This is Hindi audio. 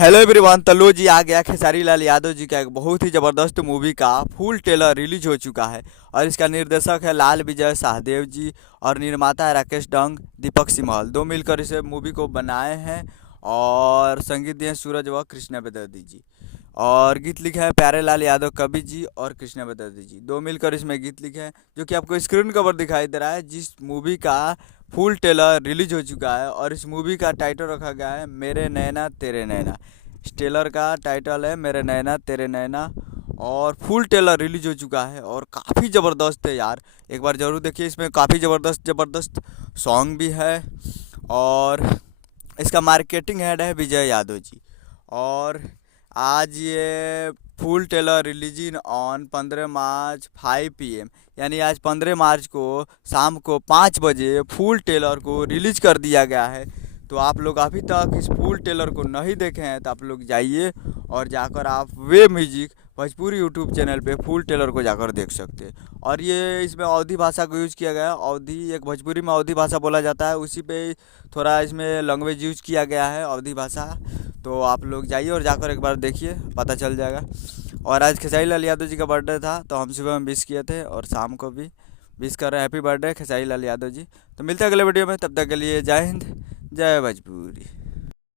Hello everyone. तो लो जी आ गया खेसारी लाल यादव जी का एक बहुत ही ज़बरदस्त मूवी का फुल ट्रेलर रिलीज हो चुका है। और इसका निर्देशक है लाल विजय शाहदेव जी और निर्माता है राकेश डंग दीपक सिमल, दो मिलकर इसे मूवी को बनाए हैं। और संगीत दिए हैं सूरज व कृष्णा बेदर्जी जी। और गीत लिखे हैं प्यारे लाल यादव कवि जी और कृष्णा बेदर्जी जी, दो मिलकर इसमें गीत लिखे हैं, जो कि आपको स्क्रीन कवर दिखाई दे रहा है। जिस मूवी का फुल ट्रेलर रिलीज हो चुका है और इस मूवी का टाइटल रखा गया है मेरे नैना तेरे नैना। इस ट्रेलर का टाइटल है मेरे नैना तेरे नैना। और फुल ट्रेलर रिलीज हो चुका है और काफ़ी ज़बरदस्त है यार। एक बार ज़रूर देखिए, इसमें काफ़ी ज़बरदस्त ज़बरदस्त सॉन्ग भी है। और इसका मार्केटिंग हेड है विजय यादव जी। और आज ये full trailer releasing on 15 March 5 PM, यानी आज 15 मार्च को शाम को 5 बजे फुल ट्रेलर को रिलीज कर दिया गया है। तो आप लोग अभी तक इस फुल ट्रेलर को नहीं देखे हैं तो आप लोग जाइए और जाकर आप वे म्यूजिक भोजपुरी यूट्यूब चैनल पे फुल ट्रेलर को जाकर देख सकते हैं। और ये इसमें अवधी भाषा को यूज़ किया गया है। अवधी एक भोजपुरी में अवधी भाषा बोला जाता है, उसी पे थोड़ा इसमें लैंग्वेज यूज किया गया है अवधी भाषा। तो आप लोग जाइए और जाकर एक बार देखिए, पता चल जाएगा। और आज खेसारी लाल यादव जी का बर्थडे था तो हम सुबह में विश किए थे और शाम को भी विश कर रहे हैं। Happy birthday Khesari Lal Yadav ji. तो मिलते हैं अगले वीडियो में, तब तक के लिए जय हिंद जय भोजपुरी।